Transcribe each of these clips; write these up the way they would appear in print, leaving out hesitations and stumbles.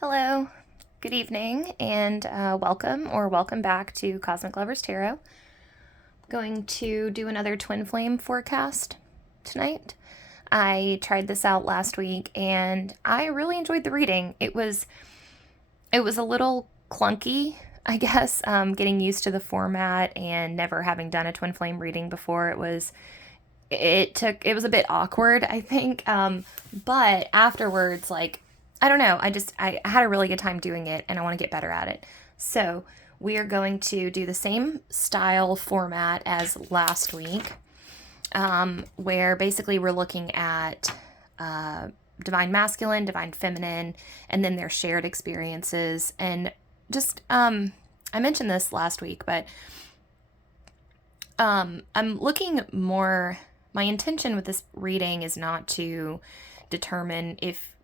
Hello, good evening, and welcome back to Cosmic Lovers Tarot. I'm going to do another twin flame forecast tonight. I tried this out last week, and I really enjoyed the reading. It was a little clunky, I guess, getting used to the format and never having done a twin flame reading before. It was a bit awkward, I think. But afterwards, I don't know, I had a really good time doing it and I want to get better at it. So we are going to do the same style format as last week, where basically we're looking at divine masculine, divine feminine, and then their shared experiences. And just, I mentioned this last week, but I'm looking more. My intention with this reading is not to determine if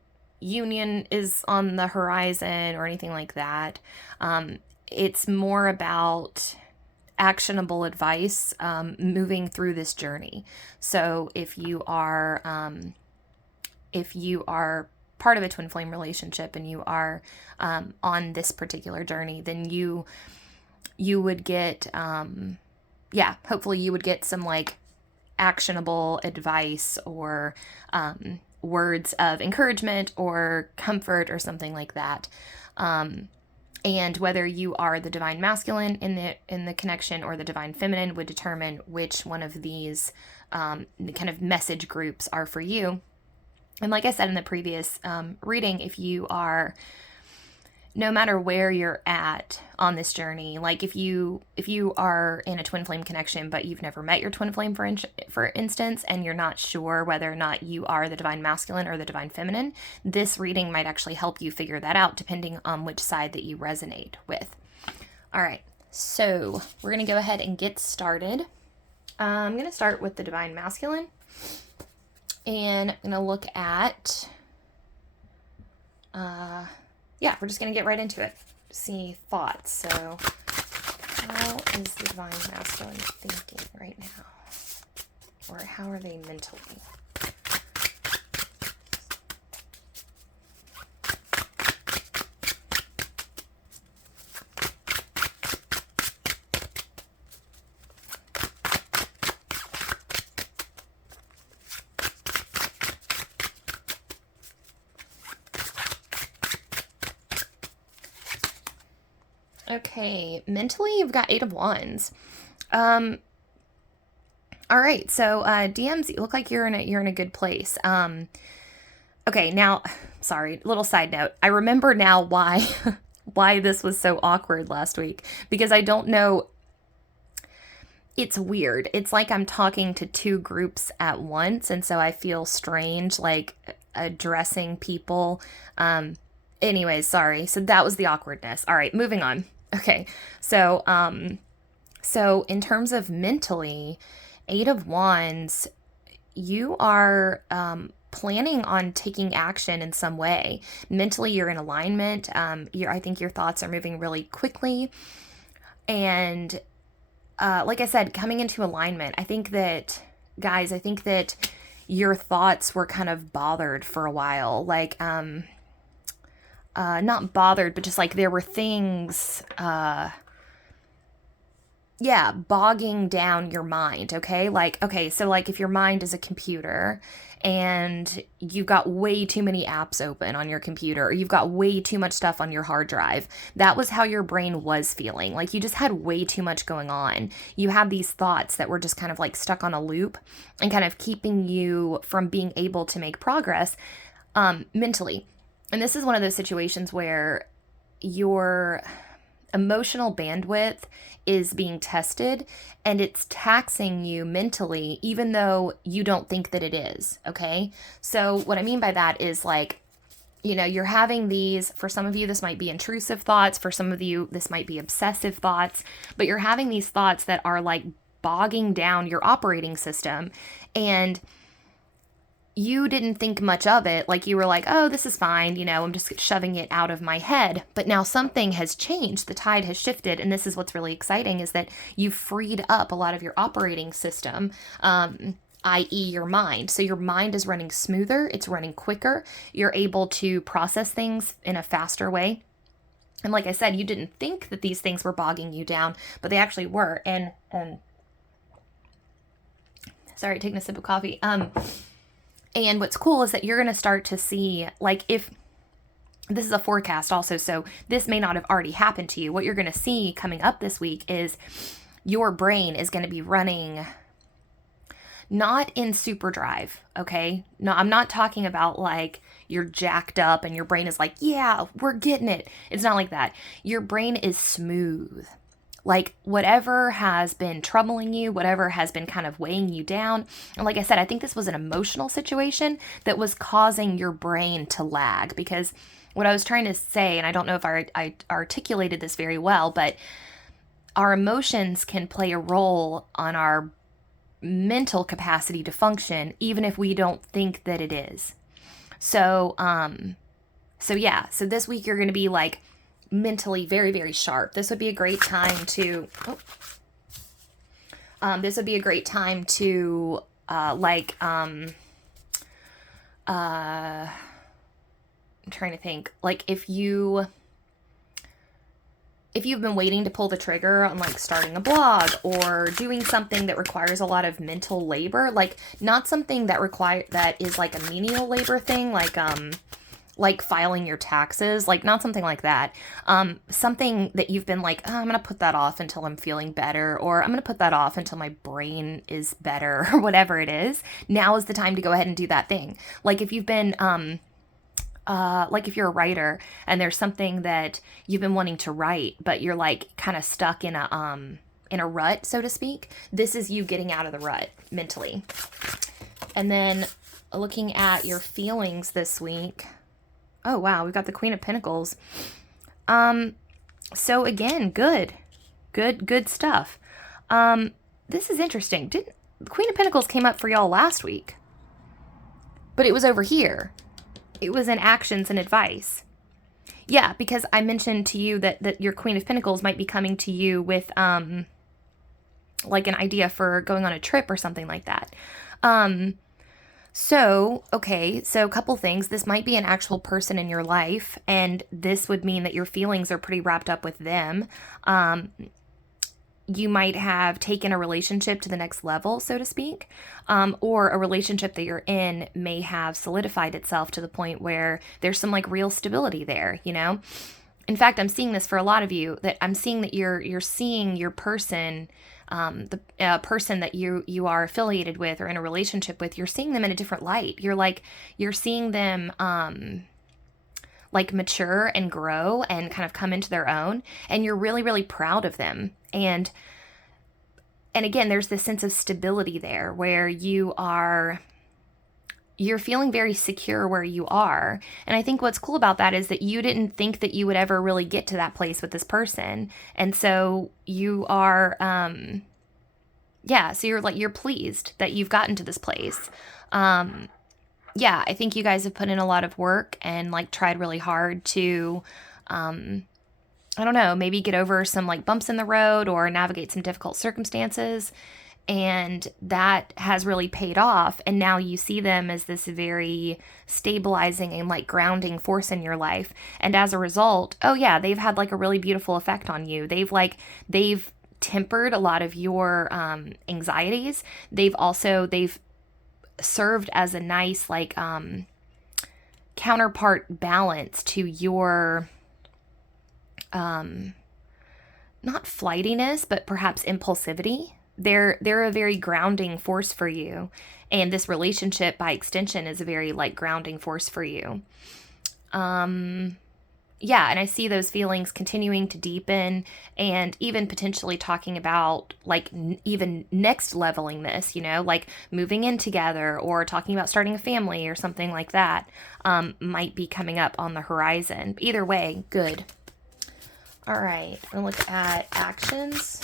union is on the horizon or anything like that. It's more about actionable advice moving through this journey. So if you are part of a twin flame relationship and you are on this particular journey, then you would get hopefully you would get some actionable advice or words of encouragement or comfort or something like that. And whether you are the divine masculine in the connection or the divine feminine would determine which one of these kind of message groups are for you. And like I said in the previous reading, if you are, no matter where you're at on this journey, if you are in a twin flame connection but you've never met your twin flame, for instance, and you're not sure whether or not you are the divine masculine or the divine feminine, this reading might actually help you figure that out depending on which side that you resonate with. All right, so we're going to go ahead and get started. I'm going to start with the divine masculine, and I'm going to look at we're just going to get right into it. See thoughts. So, how is the divine masculine thinking right now? Or how are they mentally? Okay, mentally you've got 8 of Wands. All right, so DMs, you look like you're in a good place. Okay, now, sorry, little side note. I remember now why why this was so awkward last week, because I don't know. It's weird. It's like I'm talking to 2 groups at once, and so I feel strange, addressing people. Anyways, sorry. So that was the awkwardness. All right, moving on. Okay, so in terms of mentally, 8 of Wands, you are planning on taking action in some way. Mentally, you're in alignment. I think your thoughts are moving really quickly, and like I said, coming into alignment. I think that your thoughts were kind of bothered for a while, not bothered, but just there were things, bogging down your mind, okay? So if your mind is a computer and you've got way too many apps open on your computer, or you've got way too much stuff on your hard drive, that was how your brain was feeling. You just had way too much going on. You had these thoughts that were just kind of stuck on a loop and kind of keeping you from being able to make progress mentally. And this is one of those situations where your emotional bandwidth is being tested and it's taxing you mentally, even though you don't think that it is, okay? So what I mean by that is you're having these, for some of you, this might be intrusive thoughts. For some of you, this might be obsessive thoughts, but you're having these thoughts that are bogging down your operating system, and you didn't think much of it. You were oh, this is fine, I'm just shoving it out of my head. But now something has changed. The tide has shifted. And this is what's really exciting, is that you've freed up a lot of your operating system i.e. your mind. So your mind is running smoother, it's running quicker, you're able to process things in a faster way. And like I said, you didn't think that these things were bogging you down, but they actually were. And sorry, taking a sip of coffee. And what's cool is that you're going to start to see, like, if this is a forecast also, so this may not have already happened to you. What you're going to see coming up this week is your brain is going to be running not in super drive, okay? No, I'm not talking about like you're jacked up and your brain is like, yeah, we're getting it. It's not like that. Your brain is smooth. Like whatever has been troubling you, whatever has been kind of weighing you down. And like I said, I think this was an emotional situation that was causing your brain to lag, because what I was trying to say, and I don't know if I articulated this very well, but our emotions can play a role on our mental capacity to function, even if we don't think that it is. So so this week you're going to be like mentally very, very sharp. This would be a great time to, I'm trying to think, like if you've been waiting to pull the trigger on like starting a blog or doing something that requires a lot of mental labor, like not something that is like a menial labor thing, like filing your taxes, like not something like that. Something that you've been like, oh, I'm going to put that off until I'm feeling better, or I'm going to put that off until my brain is better, or whatever it is. Now is the time to go ahead and do that thing. Like if you've been, like if you're a writer and there's something that you've been wanting to write, but you're like kind of stuck in a rut, so to speak, this is you getting out of the rut mentally. And then looking at your feelings this week. Oh, wow. We've got the Queen of Pentacles. So again, good stuff. This is interesting. The Queen of Pentacles came up for y'all last week, but it was over here. It was in actions and advice. Yeah, because I mentioned to you that your Queen of Pentacles might be coming to you with, like an idea for going on a trip or something like that. So a couple things. This might be an actual person in your life, and this would mean that your feelings are pretty wrapped up with them. You might have taken a relationship to the next level, so to speak, or a relationship that you're in may have solidified itself to the point where there's some like real stability there, you know? In fact, I'm seeing this for a lot of you, that I'm seeing that you're seeing your person, the person that you are affiliated with or in a relationship with, you're seeing them in a different light. You're seeing them like mature and grow and kind of come into their own, and you're really, really proud of them. And again, there's this sense of stability there where you're feeling very secure where you are. And I think what's cool about that is that you didn't think that you would ever really get to that place with this person. And so you are, so you're pleased that you've gotten to this place. I think you guys have put in a lot of work and like tried really hard to, I don't know, maybe get over some like bumps in the road or navigate some difficult circumstances. And that has really paid off. And now you see them as this very stabilizing and like grounding force in your life. And as a result, they've had like a really beautiful effect on you. They've tempered a lot of your anxieties. They've served as a nice like counterpart balance to your not flightiness, but perhaps impulsivity. They're a very grounding force for you, and this relationship by extension is a very like grounding force for you. And I see those feelings continuing to deepen, and even potentially talking about like even next leveling this, you know, like moving in together or talking about starting a family or something like that, might be coming up on the horizon. Either way, good. All right, I'm gonna look at actions.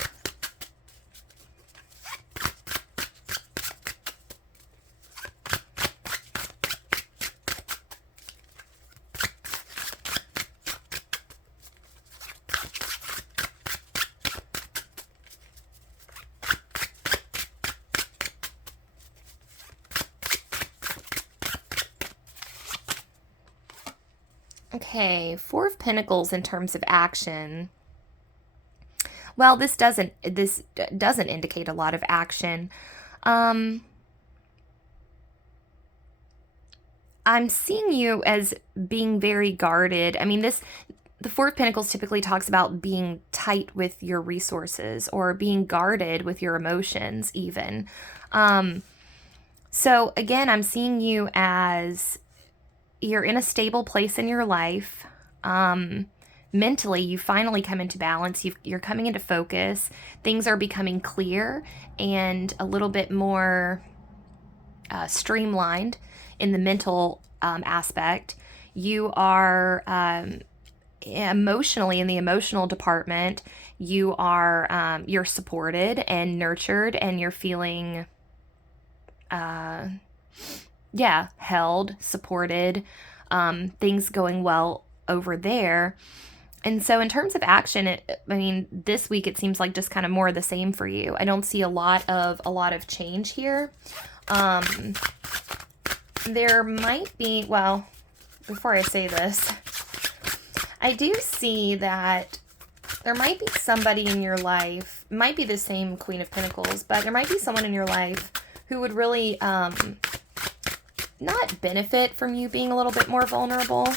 Okay, Four of Pentacles in terms of action. Well, this doesn't indicate a lot of action. I'm seeing you as being very guarded. I mean, the Four of Pentacles typically talks about being tight with your resources or being guarded with your emotions even. So again, I'm seeing you as you're in a stable place in your life. Mentally, you finally come into balance. You're coming into focus. Things are becoming clear and a little bit more streamlined in the mental aspect. You are emotionally in the emotional department. You are you're supported and nurtured, and you're feeling held, supported, things going well over there. And so in terms of action, this week it seems like just kind of more of the same for you. I don't see a lot of change here. There might be, well, before I say this, I do see that there might be somebody in your life, might be the same Queen of Pentacles, but there might be someone in your life who would really not benefit from you being a little bit more vulnerable,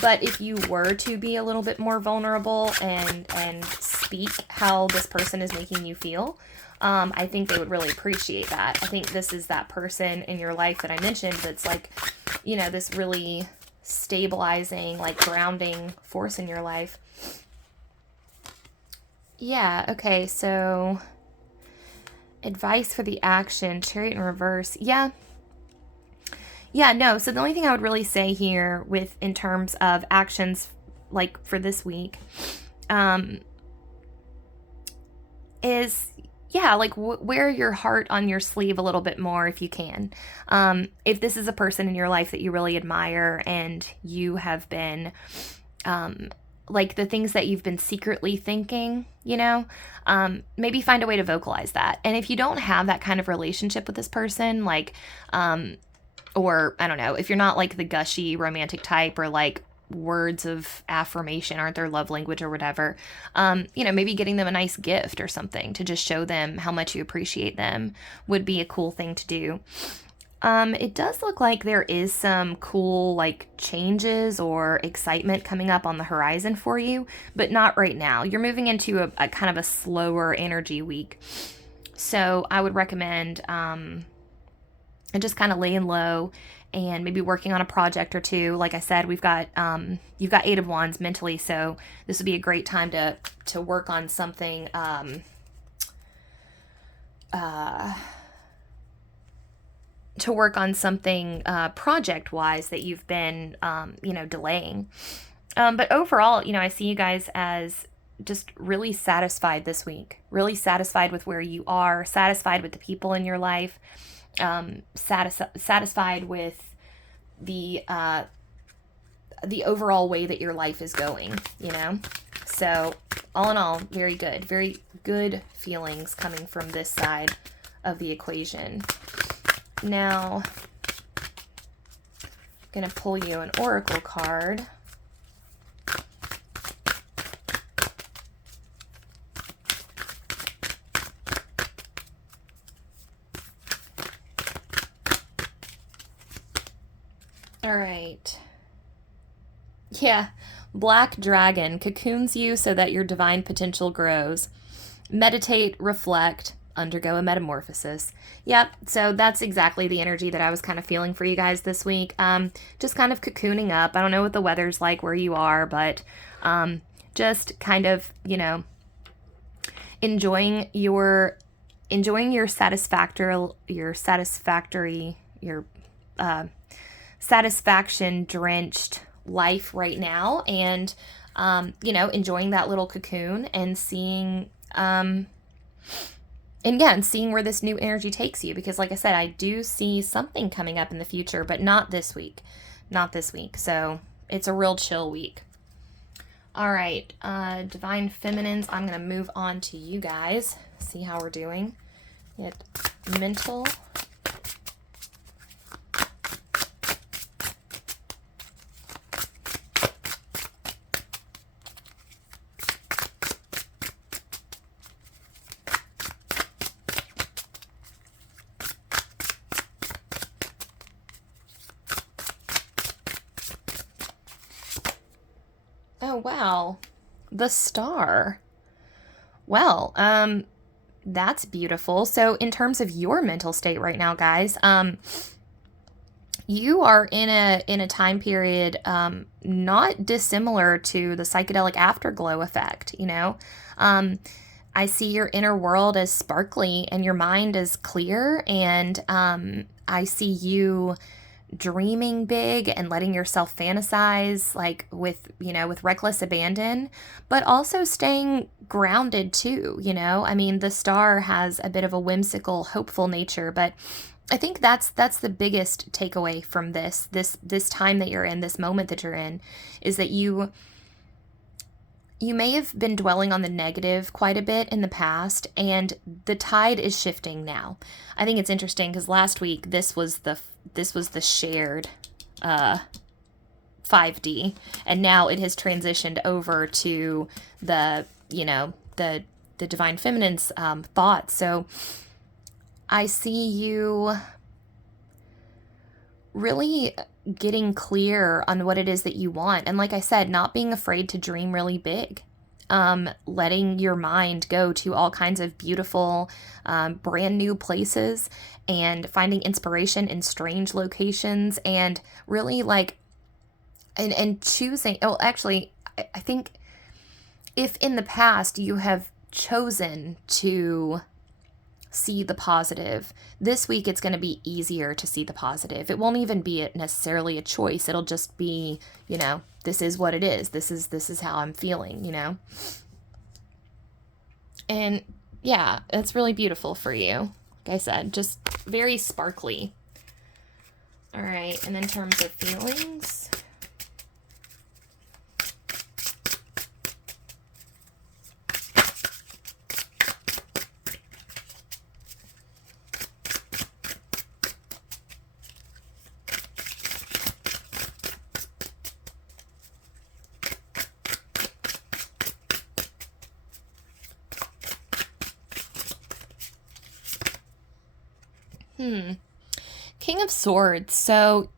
but if you were to be a little bit more vulnerable and speak how this person is making you feel, I think they would really appreciate that. I think this is that person in your life that I mentioned that's like, this really stabilizing, like grounding force in your life. Yeah, okay, so advice for the action, Chariot in reverse. Yeah, no. So the only thing I would really say here in terms of actions, like for this week, is, like wear your heart on your sleeve a little bit more if you can. If this is a person in your life that you really admire and you have been, like the things that you've been secretly thinking, maybe find a way to vocalize that. And if you don't have that kind of relationship with this person, like, or I don't know, if you're not like the gushy romantic type, or like words of affirmation aren't their love language or whatever, maybe getting them a nice gift or something to just show them how much you appreciate them would be a cool thing to do. It does look like there is some cool like changes or excitement coming up on the horizon for you, but not right now. You're moving into a kind of a slower energy week. So I would recommend just kind of laying low and maybe working on a project or two. Like I said, you've got Eight of Wands mentally, so this would be a great time to work on something project-wise that you've been, delaying. But overall, I see you guys as just really satisfied this week, really satisfied with where you are, satisfied with the people in your life, satisfied with the overall way that your life is going, So all in all, very good feelings coming from this side of the equation. Now, I'm going to pull you an oracle card. All right. Yeah. Black Dragon cocoons you so that your divine potential grows. Meditate, reflect, undergo a metamorphosis. Yep, so that's exactly the energy that I was kind of feeling for you guys this week. Just kind of cocooning up. I don't know what the weather's like where you are, but just kind of, enjoying your satisfaction drenched life right now, and enjoying that little cocoon and seeing seeing where this new energy takes you, because like I said, I do see something coming up in the future, but not this week. So it's a real chill week. All right, Divine Feminines, I'm going to move on to you guys, see how we're doing. Get mental. Oh, wow. The star. Well, that's beautiful. So in terms of your mental state right now, guys, you are in a time period not dissimilar to the psychedelic afterglow effect, you know. Um, I see your inner world as sparkly and your mind as clear, and I see you dreaming big and letting yourself fantasize like with, you know, with reckless abandon, but also staying grounded too, you know. I mean, the star has a bit of a whimsical, hopeful nature, but I think that's the biggest takeaway from this time that you're in, this moment that you're in, is that you may have been dwelling on the negative quite a bit in the past, and the tide is shifting now. I think it's interesting because last week this was the shared 5D, and now it has transitioned over to the, you know, the divine feminine's thoughts. So I see you really getting clear on what it is that you want. And like I said, not being afraid to dream really big. Letting your mind go to all kinds of beautiful, brand new places and finding inspiration in strange locations and really like, and choosing. Oh, actually, I think if in the past you have chosen to see the positive. This week it's going to be easier to see the positive. It won't even be necessarily a choice. It'll just be, you know, this is what it is. This is how I'm feeling, you know. And yeah, that's really beautiful for you. Like I said, just very sparkly. All right, and in terms of feelings, King of Swords. So,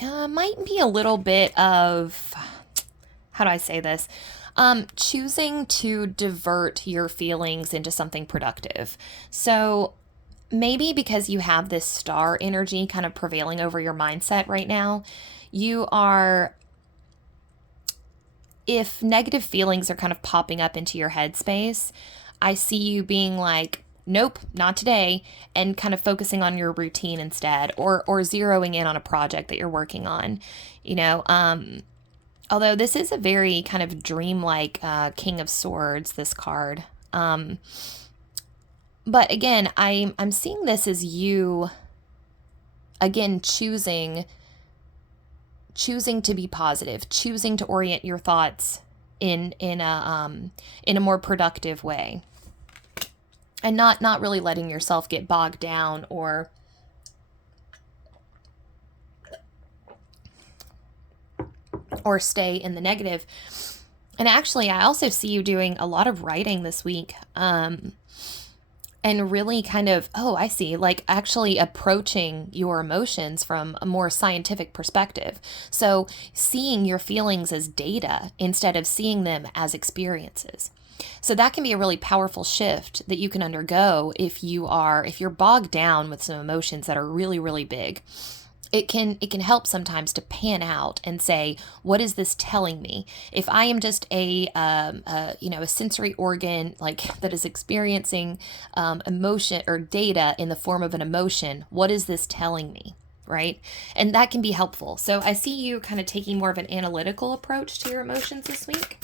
might be a little bit of, how do I say this? Choosing to divert your feelings into something productive. So, maybe because you have this star energy kind of prevailing over your mindset right now, you are, if negative feelings are kind of popping up into your headspace, I see you being like, nope, not today, and kind of focusing on your routine instead, or zeroing in on a project that you're working on. You know, although this is a very kind of dreamlike King of Swords, this card. But again, I'm seeing this as you again choosing to be positive, choosing to orient your thoughts in a more productive way, and not really letting yourself get bogged down or stay in the negative. And actually, I also see you doing a lot of writing this week. And really kind of, oh, I see, like actually approaching your emotions from a more scientific perspective. So seeing your feelings as data instead of seeing them as experiences. So that can be a really powerful shift that you can undergo if you're bogged down with some emotions that are really, really big. It can help sometimes to pan out and say, what is this telling me? If I am just a sensory organ like that is experiencing emotion or data in the form of an emotion, what is this telling me? Right? And that can be helpful. So I see you kind of taking more of an analytical approach to your emotions this week.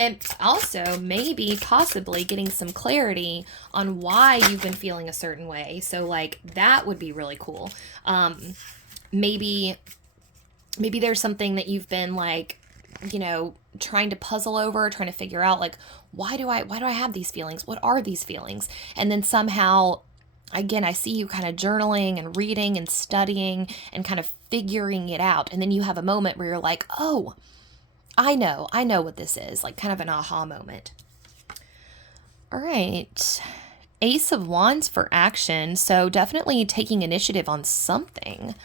And also maybe possibly getting some clarity on why you've been feeling a certain way. So like that would be really cool. Maybe there's something that you've been like, you know, trying to puzzle over, trying to figure out like, why do I have these feelings? What are these feelings? And then somehow, again, I see you kind of journaling and reading and studying and kind of figuring it out. And then you have a moment where you're like, oh, I know what this is, like kind of an aha moment. All right. Ace of Wands for action. So definitely taking initiative on something.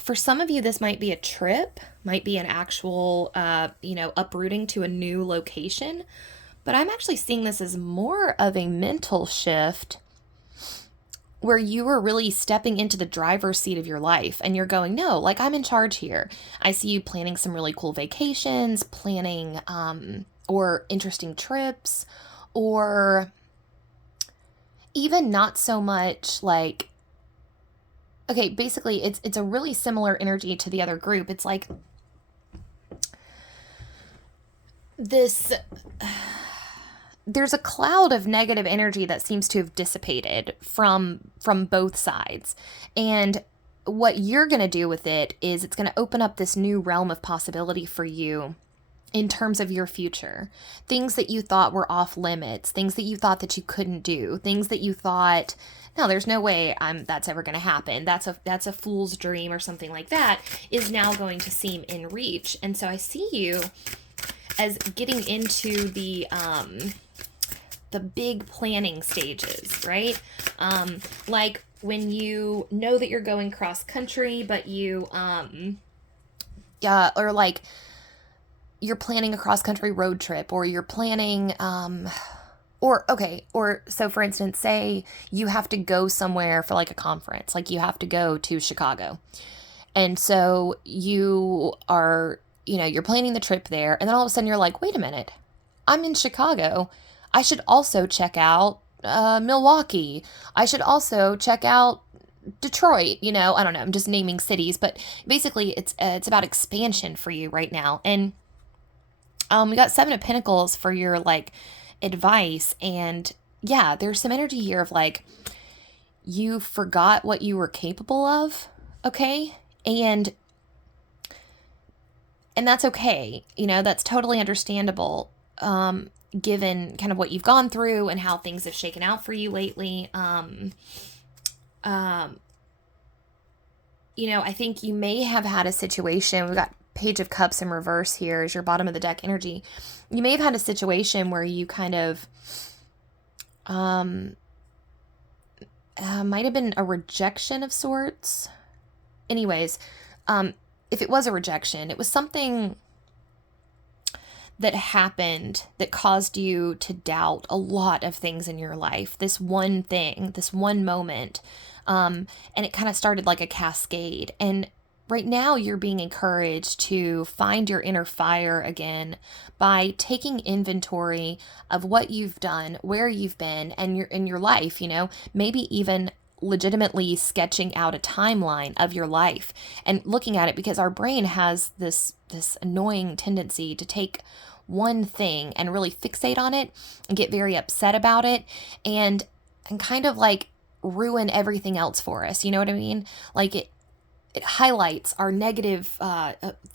For some of you, this might be a trip, might be an actual, uprooting to a new location. But I'm actually seeing this as more of a mental shift where you are really stepping into the driver's seat of your life and you're going, no, like I'm in charge here. I see you planning some really cool vacations, planning or interesting trips, or even not so much like, okay, basically it's a really similar energy to the other group. It's like this there's a cloud of negative energy that seems to have dissipated from both sides. And what you're going to do with it is it's going to open up this new realm of possibility for you in terms of your future. Things that you thought were off limits, things that you thought that you couldn't do, things that you thought, no, there's no way that's ever going to happen. That's a fool's dream or something like that, is now going to seem in reach. And so I see you as getting into the big planning stages, right? Like when you know that you're going cross country, but you or like you're planning a cross country road trip, or you're planning or so for instance, say you have to go somewhere for like a conference, like you have to go to Chicago. And so you are, you're planning the trip there, and then all of a sudden you're like, wait a minute, I'm in Chicago. I should also check out Milwaukee. I should also check out Detroit. I don't know. I'm just naming cities, but basically it's about expansion for you right now. And we got Seven of Pentacles for your like advice, and yeah, there's some energy here of like you forgot what you were capable of, okay? And that's okay. That's totally understandable. Given kind of what you've gone through and how things have shaken out for you lately. I think you may have had a situation, we've got Page of Cups in reverse here as your bottom of the deck energy. You may have had a situation where you kind of, might have been a rejection of sorts. Anyways, if it was a rejection, it was something that happened that caused you to doubt a lot of things in your life. This one thing, this one moment. And it kind of started like a cascade. And right now you're being encouraged to find your inner fire again by taking inventory of what you've done, where you've been, and in your life, maybe even legitimately sketching out a timeline of your life and looking at it, because our brain has this annoying tendency to take one thing and really fixate on it and get very upset about it and kind of like ruin everything else for us. You know what I mean? Like it highlights our negative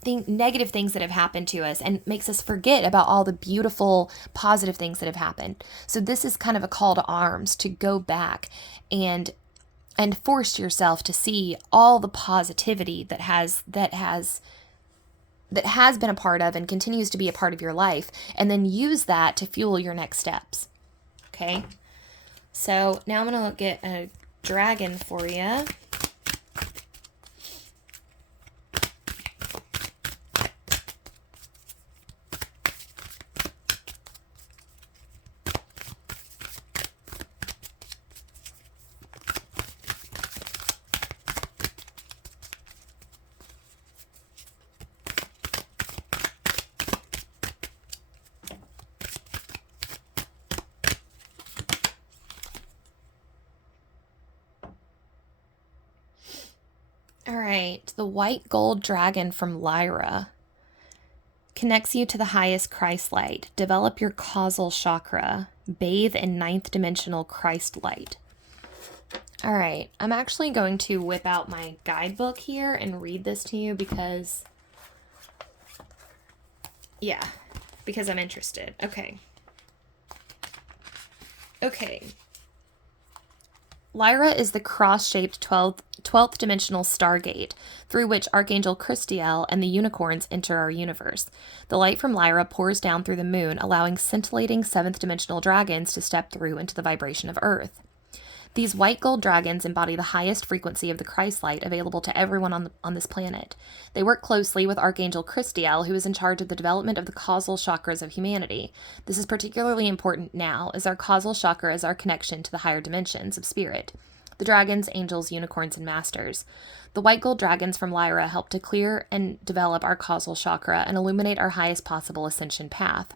negative things that have happened to us and makes us forget about all the beautiful positive things that have happened. So this is kind of a call to arms to go back and force yourself to see all the positivity that has been a part of and continues to be a part of your life, and then use that to fuel your next steps. Okay? So now I'm going to get a dragon for you. All right, the white gold dragon from Lyra connects you to the highest Christ light. Develop your causal chakra. Bathe in ninth dimensional Christ light. All right, I'm actually going to whip out my guidebook here and read this to you because I'm interested. Okay. Lyra is the cross-shaped 12th dimensional stargate through which Archangel Christiel and the unicorns enter our universe. The light from Lyra pours down through the moon, allowing scintillating 7th dimensional dragons to step through into the vibration of Earth. These white gold dragons embody the highest frequency of the Christ light available to everyone on this planet. They work closely with Archangel Christiel, who is in charge of the development of the causal chakras of humanity. This is particularly important now, as our causal chakra is our connection to the higher dimensions of spirit. The dragons, angels, unicorns, and masters. The white gold dragons from Lyra help to clear and develop our causal chakra and illuminate our highest possible ascension path.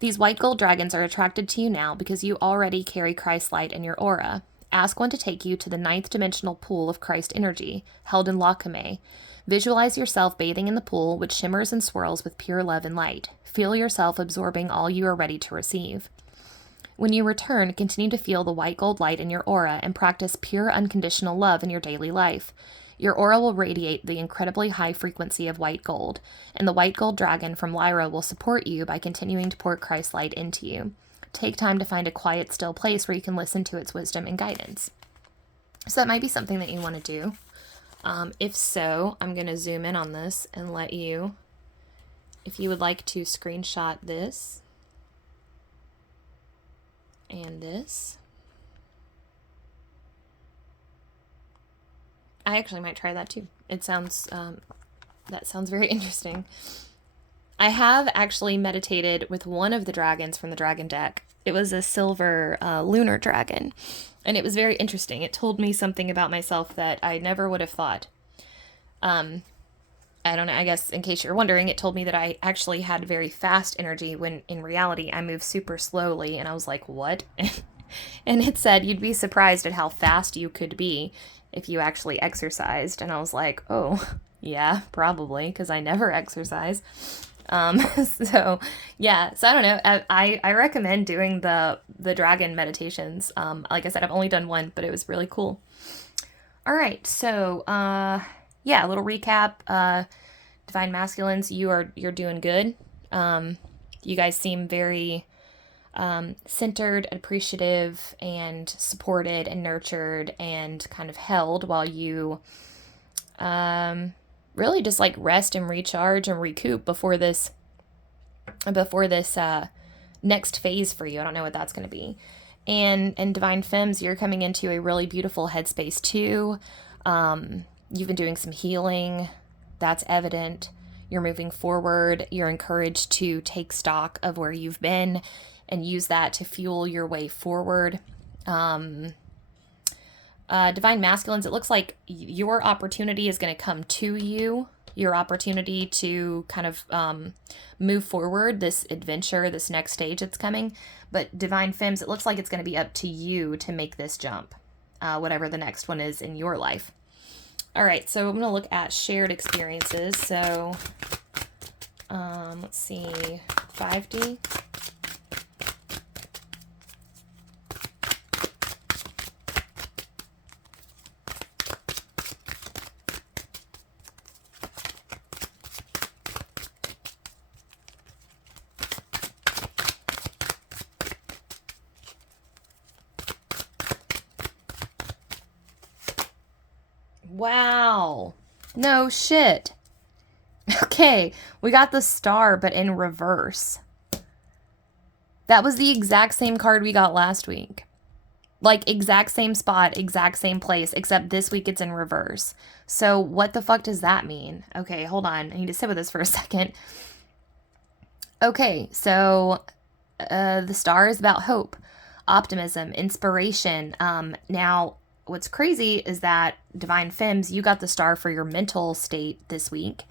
These white gold dragons are attracted to you now because you already carry Christ light in your aura. Ask one to take you to the 9th dimensional pool of Christ energy, held in Lakame. Visualize yourself bathing in the pool, which shimmers and swirls with pure love and light. Feel yourself absorbing all you are ready to receive. When you return, continue to feel the white gold light in your aura and practice pure unconditional love in your daily life. Your aura will radiate the incredibly high frequency of white gold, and the white gold dragon from Lyra will support you by continuing to pour Christ light into you. Take time to find a quiet, still place where you can listen to its wisdom and guidance. So that might be something that you want to do. If so, I'm going to zoom in on this and let you, if you would like to screenshot this and this. I actually might try that too. It sounds, that sounds very interesting. I have actually meditated with one of the dragons from the dragon deck. It was a silver lunar dragon, and it was very interesting. It told me something about myself that I never would have thought. I don't know, I guess in case you're wondering, it told me that I actually had very fast energy when in reality I move super slowly, and I was like, what? And it said you'd be surprised at how fast you could be if you actually exercised. And I was like, oh, yeah, probably, because I never exercise. So yeah, so I don't know. I recommend doing the dragon meditations. Like I said, I've only done one, but it was really cool. All right. So, yeah, a little recap. Divine Masculines, you're doing good. You guys seem very, centered, appreciative, and supported and nurtured and kind of held while you, really just like rest and recharge and recoup before this next phase for you. I don't know what that's going to be. And Divine Femmes, you're coming into a really beautiful headspace too. You've been doing some healing. That's evident. You're moving forward. You're encouraged to take stock of where you've been and use that to fuel your way forward. Divine Masculines, it looks like your opportunity is going to come to you. Your opportunity to kind of move forward, this adventure, this next stage that's coming. But Divine Femmes, it looks like it's going to be up to you to make this jump, whatever the next one is in your life. All right, so I'm going to look at shared experiences. So let's see, 5D. Wow. No shit. Okay, we got the star, but in reverse. That was the exact same card we got last week. Like, exact same spot, exact same place, except this week it's in reverse. So what the fuck does that mean? Okay, hold on. I need to sit with this for a second. Okay, so the star is about hope, optimism, inspiration. Now, what's crazy is that Divine Femmes, you got the star for your mental state this week.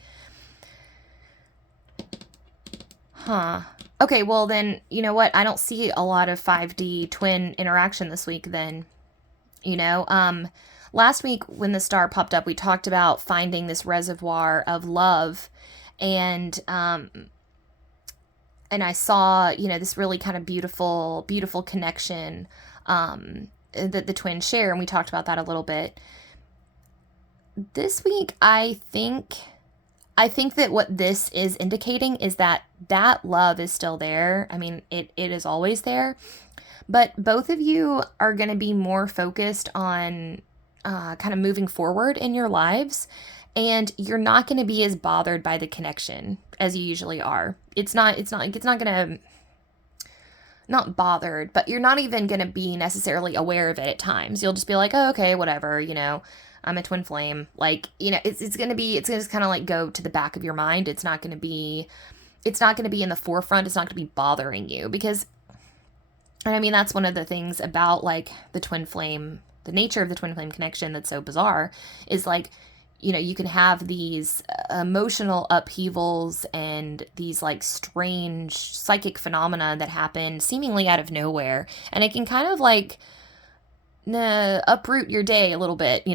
Huh. Okay, well then, you know what? I don't see a lot of 5D twin interaction this week then. You know, last week when the star popped up, we talked about finding this reservoir of love, and I saw, you know, this really kind of beautiful connection, that the twins share, and we talked about that a little bit. This week, I think that what this is indicating is that love is still there. I mean, it is always there, but both of you are going to be more focused on kind of moving forward in your lives, and you're not going to be as bothered by the connection as you usually are. It's not going to not bothered, but you're not even going to be necessarily aware of it at times. You'll just be like, oh, okay, whatever, I'm a twin flame. Like, it's going to just kind of like go to the back of your mind. It's not going to be in the forefront. It's not going to be bothering you because, and I mean, that's one of the things about like the nature of the twin flame connection that's so bizarre is like, you can have these emotional upheavals and these like strange psychic phenomena that happen seemingly out of nowhere. And it can kind of like uproot your day a little bit,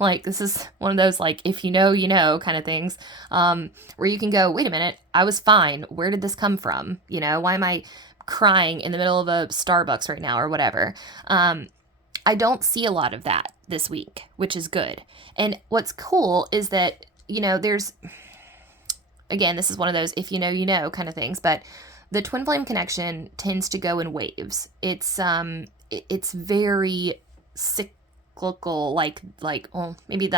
like this is one of those like, if you know kind of things, where you can go, wait a minute, I was fine. Where did this come from? Why am I crying in the middle of a Starbucks right now or whatever? I don't see a lot of that this week, which is good. And what's cool is that, there's, again, this is one of those if you know kind of things, but the twin flame connection tends to go in waves. It's very cyclical, like well, maybe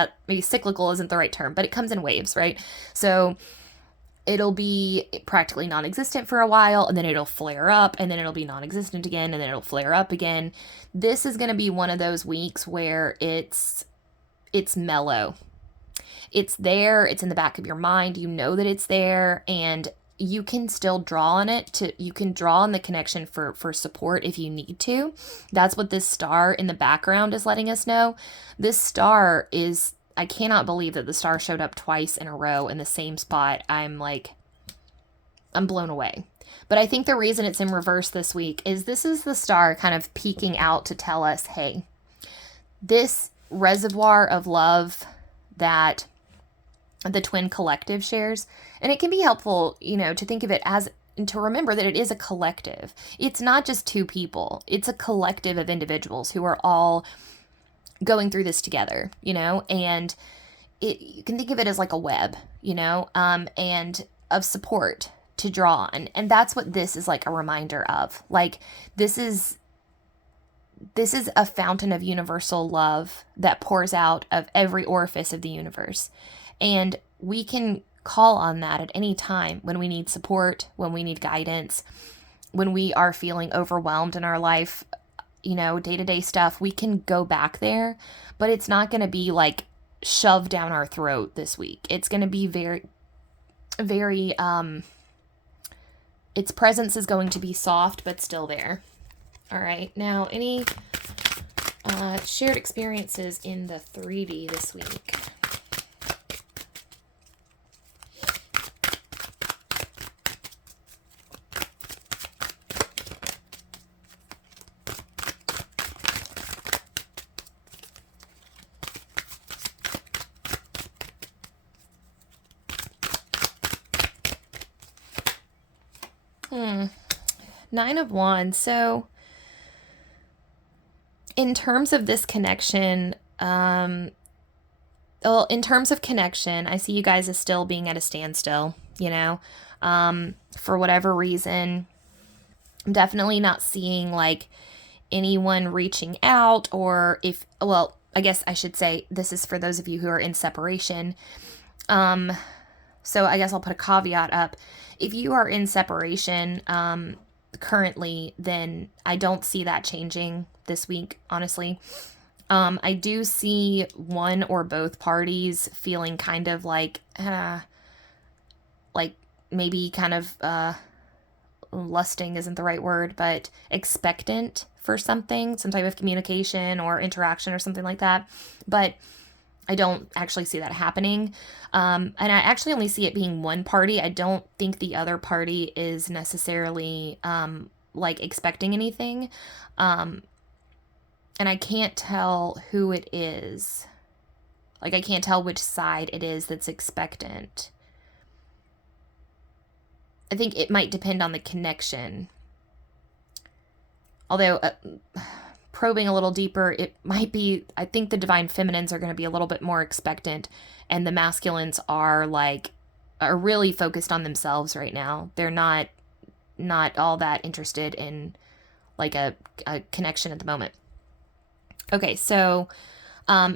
cyclical isn't the right term, but it comes in waves, right? So it'll be practically non-existent for a while, and then it'll flare up, and then it'll be non-existent again, and then it'll flare up again. This is going to be one of those weeks where it's mellow. It's there, it's in the back of your mind, you know that it's there, and you can still draw on it. You can draw on the connection for support if you need to. That's what this star in the background is letting us know. This star is, I cannot believe that the star showed up twice in a row in the same spot. I'm blown away. But I think the reason it's in reverse this week is this is the star kind of peeking out to tell us, hey, this reservoir of love that the twin collective shares, and it can be helpful, to think of it as, and to remember that it is a collective. It's not just two people. It's a collective of individuals who are all going through this together, and you can think of it as like a web, and of support to draw on. And that's what this is like a reminder of. Like, this is a fountain of universal love that pours out of every orifice of the universe. And we can call on that at any time when we need support, when we need guidance, when we are feeling overwhelmed in our life, day-to-day stuff. We can go back there, but it's not going to be like shoved down our throat this week. It's going to be very, very, its presence is going to be soft, but still there. All right. Now, any shared experiences in the 3D this week? Nine of Wands. So in terms of this connection, in terms of connection, I see you guys as still being at a standstill, for whatever reason. I'm definitely not seeing like anyone reaching out, or I guess I should say this is for those of you who are in separation. So I guess I'll put a caveat up. If you are in separation, currently, then I don't see that changing this week, honestly. I do see one or both parties feeling kind of like maybe kind of, lusting isn't the right word, but expectant for something, some type of communication or interaction or something like that. But I don't actually see that happening. And I actually only see it being one party. I don't think the other party is necessarily expecting anything. And I can't tell who it is. Like, I can't tell which side it is that's expectant. I think it might depend on the connection. Although, probing a little deeper, it might be, I think the divine feminines are going to be a little bit more expectant, and the masculines are really focused on themselves right now. They're not all that interested in like a connection at the moment. Okay, so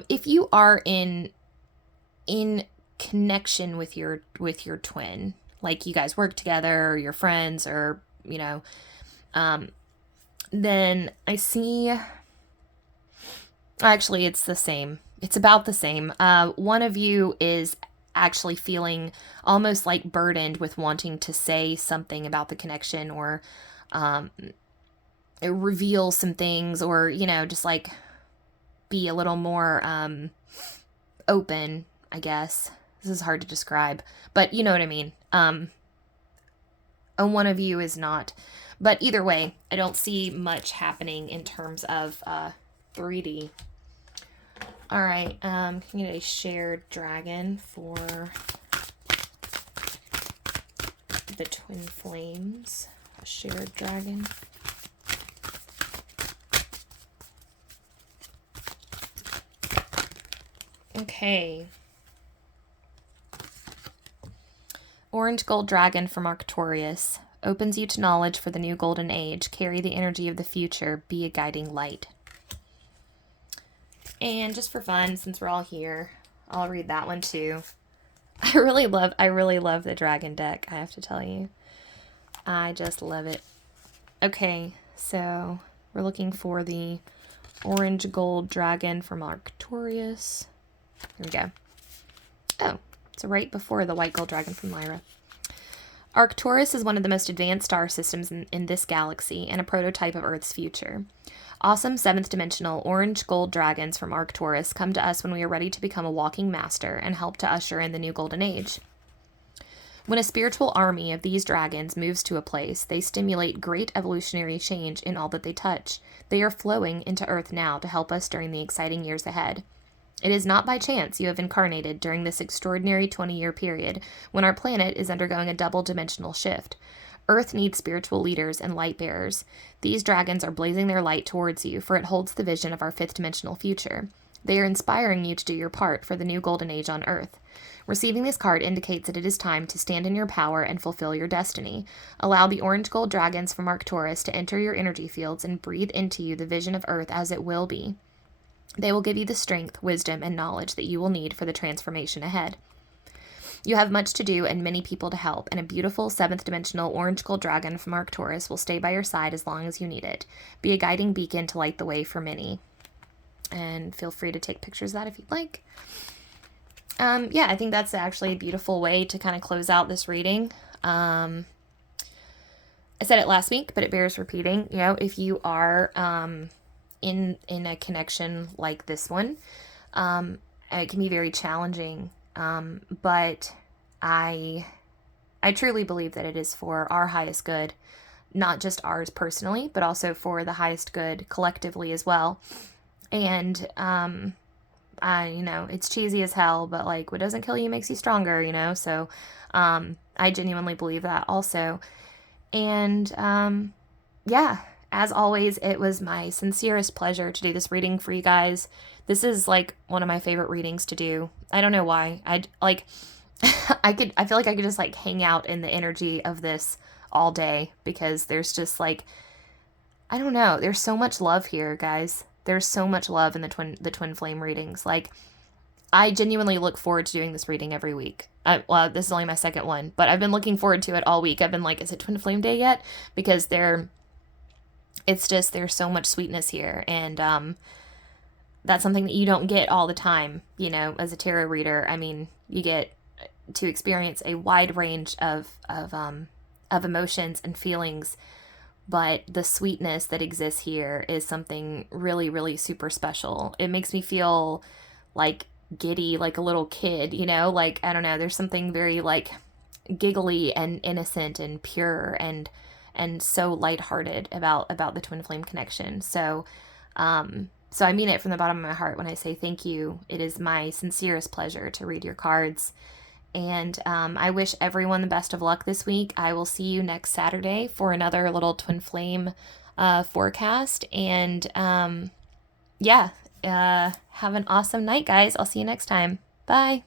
if you are in connection with your twin, like you guys work together, or you're friends, or Then I see, actually, it's the same. It's about the same. One of you is actually feeling almost like burdened with wanting to say something about the connection, or um, reveal some things, or, just like be a little more open, I guess. This is hard to describe, but you know what I mean. And one of you is not. But either way, I don't see much happening in terms of 3D. All right, can you get a shared dragon for the twin flames? A shared dragon. Okay. Orange Gold Dragon from Arcturus. Opens you to knowledge for the new golden age. Carry the energy of the future. Be a guiding light. And just for fun, since we're all here, I'll read that one too. I really love the dragon deck, I have to tell you. I just love it. Okay, so we're looking for the Orange Gold Dragon from Arcturus. Here we go. Oh, it's right before the White Gold Dragon from Lyra. Arcturus is one of the most advanced star systems in this galaxy and a prototype of Earth's future. Awesome 7th dimensional orange gold dragons from Arcturus come to us when we are ready to become a walking master and help to usher in the new golden age. When a spiritual army of these dragons moves to a place, they stimulate great evolutionary change in all that they touch. They are flowing into Earth now to help us during the exciting years ahead. It is not by chance you have incarnated during this extraordinary 20-year period when our planet is undergoing a double-dimensional shift. Earth needs spiritual leaders and light bearers. These dragons are blazing their light towards you, for it holds the vision of our 5th-dimensional future. They are inspiring you to do your part for the new golden age on Earth. Receiving this card indicates that it is time to stand in your power and fulfill your destiny. Allow the orange gold dragons from Arcturus to enter your energy fields and breathe into you the vision of Earth as it will be. They will give you the strength, wisdom, and knowledge that you will need for the transformation ahead. You have much to do and many people to help, and a beautiful 7th dimensional orange gold dragon from Arcturus will stay by your side as long as you need it. Be a guiding beacon to light the way for many. And feel free to take pictures of that if you'd like. Yeah, I think that's actually a beautiful way to kind of close out this reading. I said it last week, but it bears repeating. If you are in a connection like this one, it can be very challenging, but I truly believe that it is for our highest good, not just ours personally, but also for the highest good collectively as well. And it's cheesy as hell, but like, what doesn't kill you makes you stronger, so I genuinely believe that also. And yeah, as always, it was my sincerest pleasure to do this reading for you guys. This is like one of my favorite readings to do. I don't know why. I feel like I could just like hang out in the energy of this all day, because there's just like, I don't know, there's so much love here, guys. There's so much love in the twin flame readings. Like, I genuinely look forward to doing this reading every week. This is only my second one, but I've been looking forward to it all week. I've been like, is it twin flame day yet? Because there's so much sweetness here, and that's something that you don't get all the time, as a tarot reader. I mean, you get to experience a wide range of emotions and feelings, but the sweetness that exists here is something really, really super special. It makes me feel like giddy, like a little kid, like, I don't know, there's something very like giggly and innocent and pure and so lighthearted about the twin flame connection. So I mean it from the bottom of my heart when I say thank you. It is my sincerest pleasure to read your cards. And I wish everyone the best of luck this week. I will see you next Saturday for another little twin flame forecast. And have an awesome night, guys. I'll see you next time. Bye.